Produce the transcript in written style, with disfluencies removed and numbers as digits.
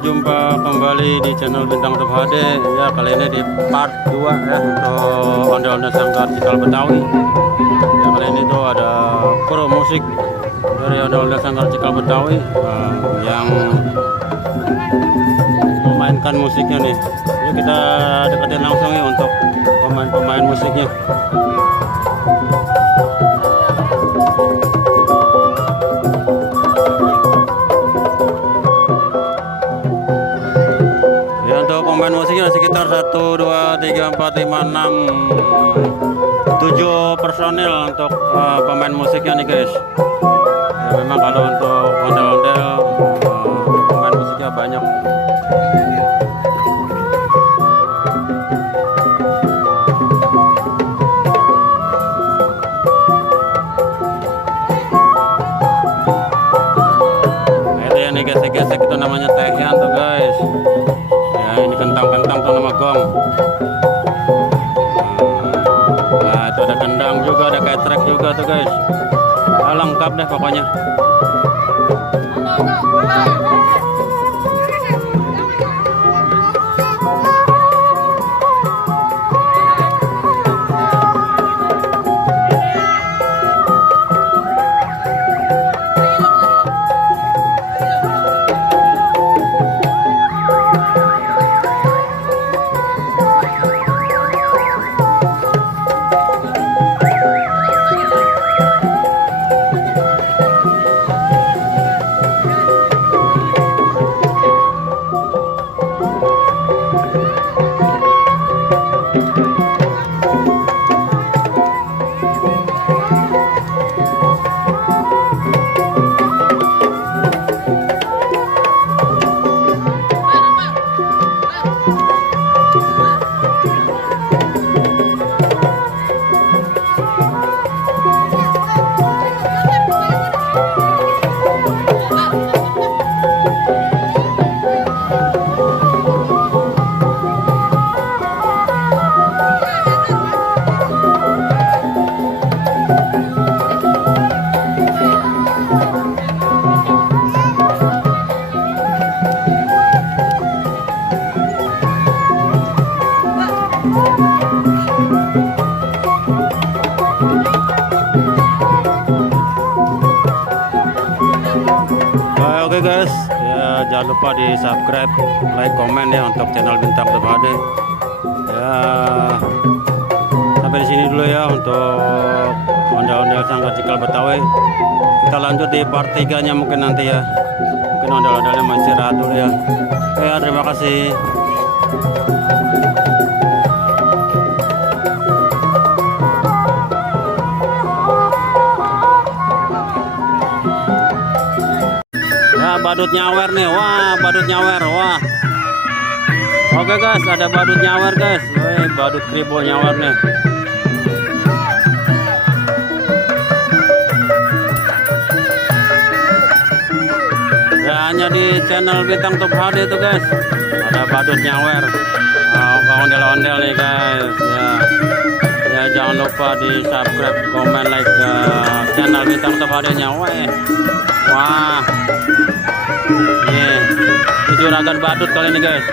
jumpa kembali di channel Bintang Top HD. Ya, kali ini di part 2 ya untuk ondel-ondel Sanggar Cikal Betawi. Ya, kali ini tuh ada pro musik dari ondel-ondel Sanggar Cikal Betawi yang memainkan musiknya nih. Yuk kita deketin langsung ya untuk pemain-pemain musiknya. Pemain musiknya sekitar 1, 2, 3, 4, 5, 6, 7 personil untuk pemain musiknya nih guys. Ya, memang kalau untuk ondel-ondel pemain musiknya banyak. Nah, itu yang digesek-gesek itu namanya tehian tuh guys. Ini kentang-kentang tuh nama gong. Nah, itu ada kendang juga, ada ketrek juga tuh guys. Lengkap deh pokoknya. Oke guys, ya jangan lupa di subscribe, like, komen ya untuk channel Bintang Top HD. Ya sampai di sini dulu ya untuk ondel-ondel Sanggar Cikal Betawi. Kita lanjut di part 3-nya mungkin nanti ya. Mungkin ondel-ondelnya masih istirahat dulu ya. Oke ya, terima kasih. Badut nyawer nih, wah badut nyawer, wah. Oke guys, ada badut nyawer guys, badut kribo nyawer nih. Ya hanya di channel Bintang Top HD itu guys, ada badut nyawer, ondel-ondel nih guys. Ya jangan lupa di subscribe, komen, like channel Bintang Top HD nya, wah. Ini juragan badut kali ini guys.